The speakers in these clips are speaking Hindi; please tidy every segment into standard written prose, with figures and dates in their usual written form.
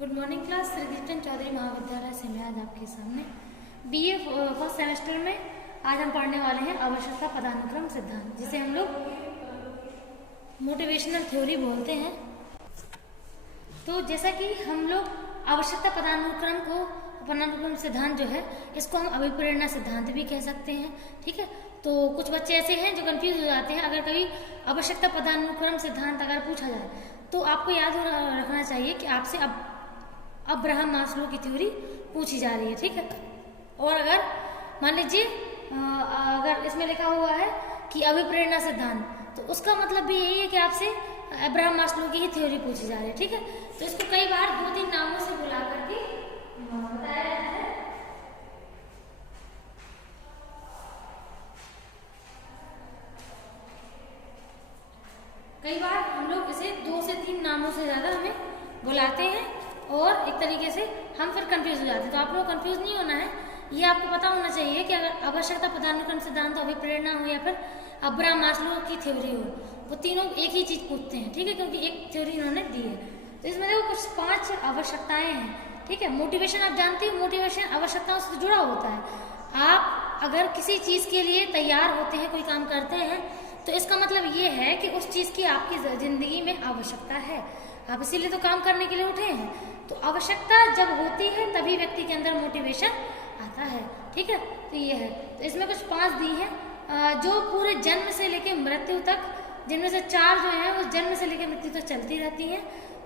Good morning class. Shri Krishna Chaudhary महाविद्यालय से मैं आज आपके सामने बीए फर्स्ट सेमेस्टर में आज हम पढ़ने वाले हैं आवश्यकता पदानुक्रम सिद्धांत, जिसे हम लोग मोटिवेशनल थ्योरी बोलते हैं। तो जैसा कि हम लोग आवश्यकता पदानुक्रम सिद्धांत जो है, इसको हम अभिप्रेरणा सिद्धांत भी कह सकते हैं। ठीक है, तो कुछ बच्चे ऐसे हैं जो कंफ्यूज हो जाते हैं। अगर कभी आवश्यकता पदानुक्रम सिद्धांत अगर पूछा जाए तो आपको याद रखना चाहिए कि आपसे अब्राहम मास्लो की थ्योरी पूछी जा रही है। ठीक है, और अगर मान लीजिए अगर इसमें लिखा हुआ है कि अभिप्रेरणा सिद्धांत, तो उसका मतलब भी यही है कि आपसे अब्राहम मास्लो की ही थ्योरी पूछी जा रही है। ठीक है, तो इसको कई बार 2-3 नामों से बुला करके बताया जाता है। कई बार हम लोग इसे 2 से 3 नामों से ज्यादा हमें बुलाते हैं और एक तरीके से हम फिर कंफ्यूज हो जाते हैं। तो आप लोग कंफ्यूज नहीं होना है, ये आपको पता होना चाहिए कि अगर आवश्यकता पदानुक्रम सिद्धांत, अभिप्रेरणा हो या फिर अब्राहम मास्लो की थ्योरी हो, वो तीनों एक ही चीज पूछते हैं। ठीक है, क्योंकि एक थ्योरी इन्होंने दी है। तो इसमें देखो कुछ 5 आवश्यकताएं हैं। ठीक है, मोटिवेशन आप जानते हो, मोटिवेशन आवश्यकताओं से जुड़ा होता है। आप अगर किसी चीज के लिए तैयार होते हैं, कोई काम करते हैं, तो इसका मतलब ये है कि उस चीज की आपकी जिंदगी में आवश्यकता है, आप इसीलिए तो काम करने के लिए उठे हैं। तो आवश्यकता जब होती है तभी व्यक्ति के अंदर मोटिवेशन आता है। ठीक है, तो ये है। तो इसमें कुछ 5 दी हैं जो पूरे जन्म से लेकर मृत्यु तक, जिनमें से 4 जो है वो जन्म से लेकर मृत्यु तक चलती रहती हैं,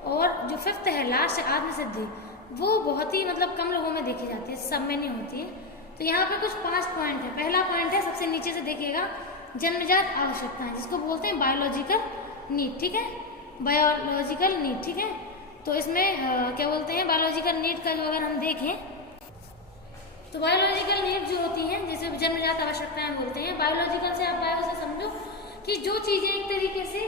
और जो 5th है लास्ट है आत्मसिद्धि, वो बहुत ही मतलब कम लोगों में देखी जाती है, सब में नहीं होती है। तो यहाँ पे कुछ 5 पॉइंट है। पहला पॉइंट है, सबसे नीचे से देखिएगा, जन्मजात आवश्यकताएं, जिसको बोलते हैं बायोलॉजिकल नीड। ठीक है, बायोलॉजिकल नीड। ठीक है, तो इसमें क्या बोलते हैं, बायोलॉजिकल नीड का जो अगर हम देखें तो बायोलॉजिकल नीड जो होती हैं, जैसे जन्मजात आवश्यकताएं बोलते हैं। बायोलॉजिकल से आप बायो से समझो कि जो चीजें एक तरीके से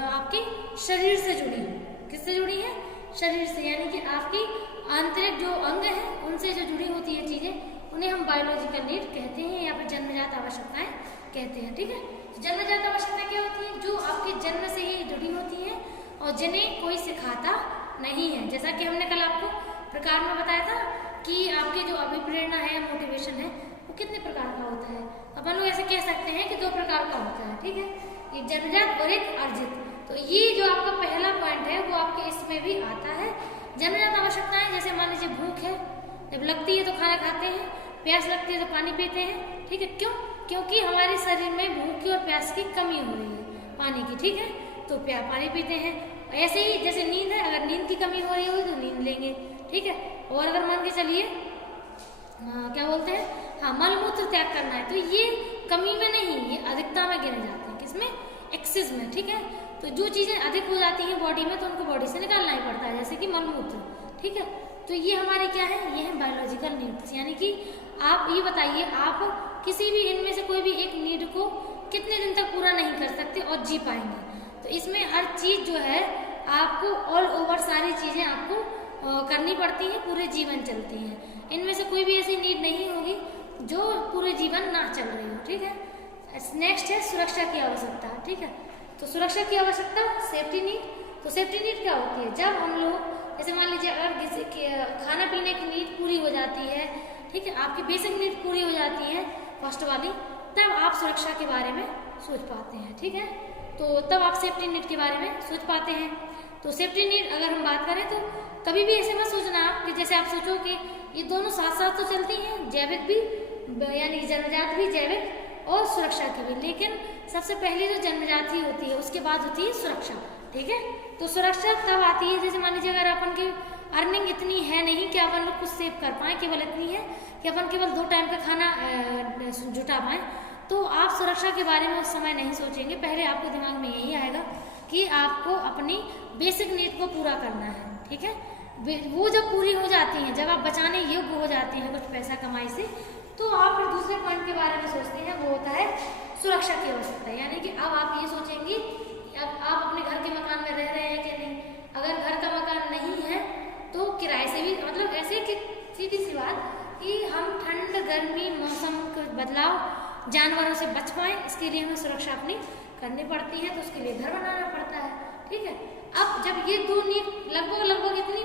आपके शरीर से जुड़ी हैं। किससे जुड़ी है? शरीर से, यानी कि आपकी आंतरिक जो अंग है उनसे जो जुड़ी होती है चीजें, उन्हें हम बायोलॉजिकल नीड कहते हैं या फिर जन्मजात आवश्यकताएं कहते हैं। ठीक है, जन्मजात आवश्यकताएं क्या होती हैं? जो आपके जन्म से ही जुड़ी होती हैं और जिन्हें कोई सिखाता नहीं है। जैसा कि हमने कल आपको प्रकार में बताया था कि आपके जो अभिप्रेरणा है, मोटिवेशन है, वो कितने प्रकार का होता है। अपन लोग ऐसे कह सकते हैं कि 2 प्रकार का होता है। ठीक है, एक जन्मजात और एक अर्जित। तो ये जो आपका पहला पॉइंट है वो आपके इसमें भी आता है। जन्मजात आवश्यकताएं, जैसे मान लीजिए भूख है, जब लगती है तो खाना खाते हैं, प्यास लगती है तो पानी पीते हैं। ठीक है, क्यों? क्योंकि हमारे शरीर में भूख की और प्यास की कमी हो रही है, पानी की। ठीक है, तो पानी पीते हैं। ऐसे ही जैसे नींद है, अगर नींद की कमी हो रही होगी तो नींद लेंगे। ठीक है, और अगर मान के चलिए क्या बोलते हैं, हाँ, मलमूत्र त्याग करना है, तो ये कमी में नहीं, ये अधिकता में गिने जाते हैं। किसमें? एक्सेस में। ठीक है, तो जो चीजें अधिक हो जाती हैं बॉडी में तो उनको बॉडी से निकालना ही पड़ता है, जैसे कि मलमूत्र। ठीक है, तो ये हमारे क्या है, ये है बायोलॉजिकल नीड्स। यानी कि आप ये बताइए, आप किसी भी इनमें से कोई भी एक नीड को कितने दिन तक पूरा नहीं कर सकते और जी पाएंगे। तो इसमें हर चीज जो है आपको ऑल ओवर सारी चीजें आपको करनी पड़ती हैं, पूरे जीवन चलती हैं। इनमें से कोई भी ऐसी नीड नहीं होगी जो पूरे जीवन ना चल रही हो। ठीक है, नेक्स्ट है सुरक्षा की आवश्यकता। ठीक है, तो सुरक्षा की आवश्यकता, सेफ्टी नीड। तो सेफ्टी नीड क्या होती है? जब हम लोग, जैसे मान लीजिए अगर किसी खाना पीने की नीड पूरी हो जाती है, ठीक है, आपकी बेसिक नीड पूरी हो जाती है फर्स्ट वाली, तब आप सुरक्षा के बारे में सोच पाते हैं। ठीक है, तो तब आप सेफ्टी नीड के बारे में सोच पाते हैं। तो सेफ्टी नीड अगर हम बात करें तो कभी भी ऐसे मत सोचना कि जैसे आप सोचो कि ये दोनों साथ साथ तो चलती हैं, जैविक भी यानी जन्मजात भी, जैविक और सुरक्षा की भी। लेकिन सबसे पहले जो जन्मजात ही होती है, उसके बाद होती है सुरक्षा। ठीक है, तो सुरक्षा तब आती है, जैसे मान लीजिए अगर अपन की अर्निंग इतनी है नहीं कि अपन लोग कुछ सेव कर पाए, केवल इतनी है कि अपन केवल 2 टाइम का खाना जुटा पाए, तो आप सुरक्षा के बारे में उस समय नहीं सोचेंगे। पहले आपके दिमाग में यही आएगा कि आपको अपनी बेसिक नीड को पूरा करना है। ठीक है, वो जब पूरी हो जाती हैं, जब आप बचाने योग्य हो जाते हैं कुछ पैसा कमाई से, तो आप फिर दूसरे पॉइंट के बारे में सोचते हैं, वो होता है सुरक्षा की आवश्यकता। यानी कि अब आप ये सोचेंगे कि अब आप अपने घर के मकान में रह रहे हैं कि नहीं। अगर घर का मकान नहीं है तो किराए से भी, मतलब ऐसे कि सीधी सी बात कि हम ठंड, गर्मी, मौसम का बदलाव, जानवरों से बच पाए, इसके लिए हमें सुरक्षा अपनी करनी पड़ती है, तो उसके लिए घर बनाना पड़ता है। ठीक है, अब जब ये 2 नीड लगभग इतनी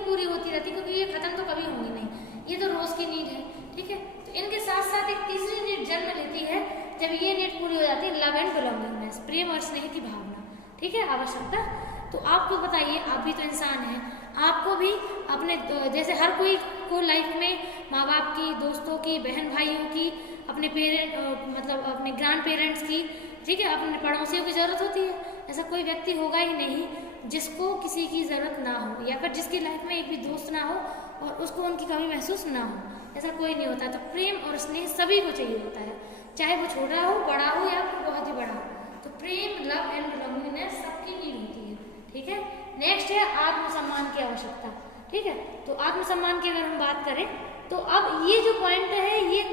प्रेम और स्नेह की भावना, ठीक है, आवश्यकता। तो आपको बताइए, आप भी तो इंसान हैं, आपको भी अपने जैसे हर कोई को लाइफ में माँ बाप की, दोस्तों की, बहन भाइयों की, अपने पेरेंट मतलब अपने ग्रैंड पेरेंट्स की, ठीक है, अपने पड़ोसियों की ज़रूरत होती है। ऐसा कोई व्यक्ति होगा ही नहीं जिसको किसी की ज़रूरत ना हो, या फिर जिसकी लाइफ में एक भी दोस्त ना हो और उसको उनकी कमी महसूस ना हो, ऐसा कोई नहीं होता। तो प्रेम और स्नेह सभी को चाहिए होता है, चाहे वो छोटा हो, बड़ा हो या बहुत ही बड़ा हो। तो प्रेम, लव एंड बिलोंगिंगनेस सबकी नीड होती है, ठीक है। नेक्स्ट है आत्मसम्मान की आवश्यकता, ठीक है। तो आत्मसम्मान की अगर हम बात करें तो अब ये जो पॉइंट है, ये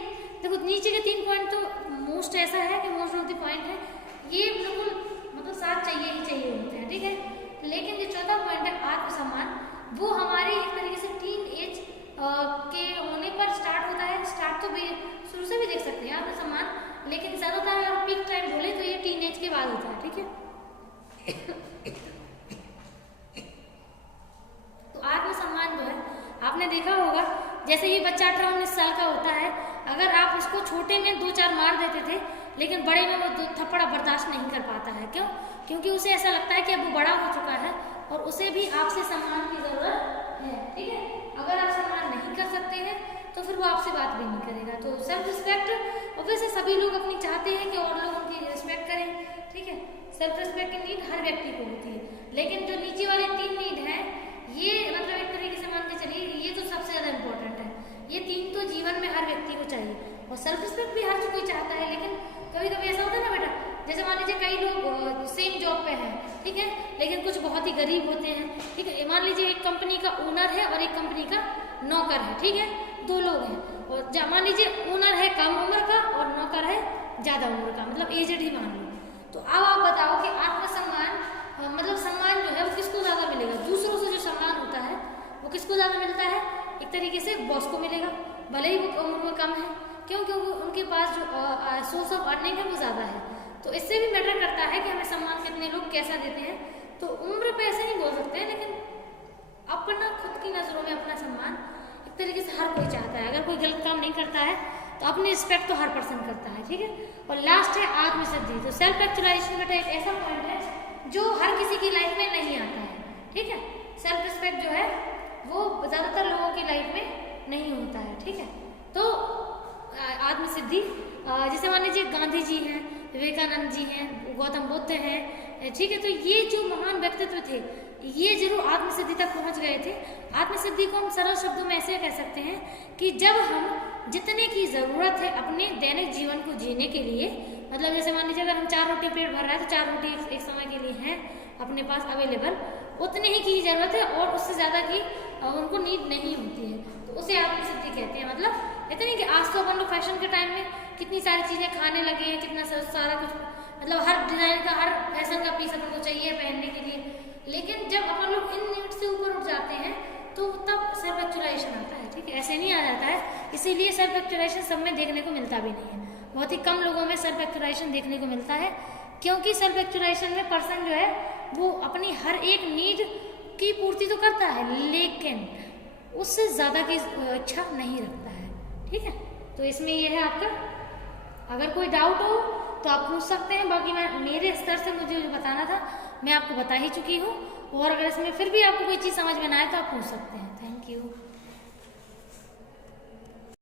देखो नीचे के 3 पॉइंट तो मोस्ट ऐसा है कि मोस्ट ऑफ द पॉइंट है ये बिल्कुल मतलब साथ चाहिए ही चाहिए होते हैं, ठीक है। लेकिन जो चौथा पॉइंट है आत्मसम्मान, वो हमारे एक तरीके से टीन एज के होने पर स्टार्ट होता है। स्टार्ट तो भी शुरू से भी देख सकते हैं आत्मसम्मान, लेकिन ज़्यादातर अगर पीक टाइम बोले तो ये टीन एज के बाद होता है, ठीक है। तो आत्मसम्मान जो है आपने देखा होगा, जैसे ये बच्चा 18-19 साल का होता है, अगर आप उसको छोटे में 2-4 मार देते थे, लेकिन बड़े में वो 2 थप्पड़ बर्दाश्त नहीं कर पाता है। क्यों? क्योंकि उसे ऐसा लगता है कि अब वो बड़ा हो चुका है और उसे भी आपसे सम्मान की जरूरत है, ठीक है। अगर आप सम्मान नहीं कर सकते हैं तो फिर वो आपसे बात भी नहीं करेगा। तो सेल्फ रिस्पेक्ट ऑब्वियसली सभी लोग अपनी चाहते हैं कि और लोग उनकी रिस्पेक्ट करें, ठीक है। सेल्फ रिस्पेक्ट की नीड हर व्यक्ति को होती है, लेकिन जो नीचे वाले 3 नीड हैं, ये मतलब एक तरीके से मान के चलिए ये तो सबसे ज़्यादा इंपॉर्टेंट है। ये 3 तो जीवन में हर व्यक्ति को चाहिए, और सेल्फ रिस्पेक्ट भी हर कोई चाहता है। लेकिन कभी कभी ऐसा होता है ना बेटा, जैसे मान लीजिए कई लोग सेम जॉब पे हैं, ठीक है, लेकिन कुछ बहुत ही गरीब होते हैं, ठीक है। मान लीजिए एक कंपनी का ओनर है और एक कंपनी का नौकर है, ठीक है, 2 लोग हैं। और मान लीजिए ओनर है कम उम्र का और नौकर है ज़्यादा उम्र का, मतलब एजेड ही मान लो। तो अब आप बताओ कि आत्मसम्मान मतलब सम्मान जो है वो किसको ज़्यादा मिलेगा? दूसरों से जो सम्मान होता है वो किसको ज़्यादा मिलता है? एक तरीके से बॉस को मिलेगा, भले ही वो उम्र में कम है। क्यों? क्योंकि उनके पास जो सोर्स ऑफ अर्निंग है वो ज़्यादा है। तो इससे भी मैटर करता है कि हमें सम्मान कितने लोग कैसा देते हैं। तो उम्र पे ऐसे नहीं बोल सकते हैं, लेकिन अपना खुद की नज़रों में अपना सम्मान एक तरीके से हर कोई चाहता है। अगर कोई गलत काम नहीं करता है तो अपनी रिस्पेक्ट तो हर पर्सन करता है, ठीक है। और लास्ट है आत्मसिद्धि। तो सेल्फ एक्चुअलाइजेशन बेटा एक ऐसा पॉइंट है जो हर किसी की लाइफ में नहीं आता है, ठीक है। सेल्फ रिस्पेक्ट जो है वो ज़्यादातर लोगों की लाइफ में नहीं होता है, ठीक है। तो आत्मसिद्धि जैसे मान लीजिए गांधी जी हैं, विवेकानंद जी हैं, गौतम बुद्ध हैं, ठीक है। तो ये जो महान व्यक्तित्व थे ये जरूर आत्मसिद्धि तक पहुंच गए थे। आत्मसिद्धि को हम सरल शब्दों में ऐसे कह सकते हैं कि जब हम जितने की ज़रूरत है अपने दैनिक जीवन को जीने के लिए, मतलब जैसे मान लीजिए अगर हम 4 रोटी पेट भर रहा है तो 4 रोटी एक समय के लिए हैं अपने पास अवेलेबल, उतने ही की ज़रूरत है और उससे ज़्यादा की उनको नीड नहीं होती है, तो उसे आत्मसिद्धि कहते हैं। मतलब इतनी कि आज तो अपन लोग फैशन के टाइम में कितनी सारी चीज़ें खाने लगे हैं, कितना सारा कुछ, मतलब हर डिज़ाइन का हर फैशन का पीस अपन को चाहिए पहनने के लिए। लेकिन जब अपन लोग इन नीड से ऊपर उठ जाते हैं तो तब सेल्फ एक्चुअलाइजेशन आता है, ठीक है। ऐसे नहीं आ जाता है, इसीलिए सेल्फ एक्चुअलाइजेशन सब में देखने को मिलता भी नहीं है। बहुत ही कम लोगों में सेल्फ एक्चुअलाइजेशन देखने को मिलता है, क्योंकि सेल्फ एक्चुअलाइजेशन में पर्सन जो है वो अपनी हर एक नीड की पूर्ति तो करता है, लेकिन उससे ज़्यादा की इच्छा नहीं रखता है, ठीक है। तो इसमें ये है आपका, अगर कोई डाउट हो तो आप पूछ सकते हैं। बाकी मैं मेरे स्तर से मुझे जो बताना था मैं आपको बता ही चुकी हूँ, और अगर इसमें फिर भी आपको कोई चीज़ समझ में ना आए तो आप पूछ सकते हैं। Thank you.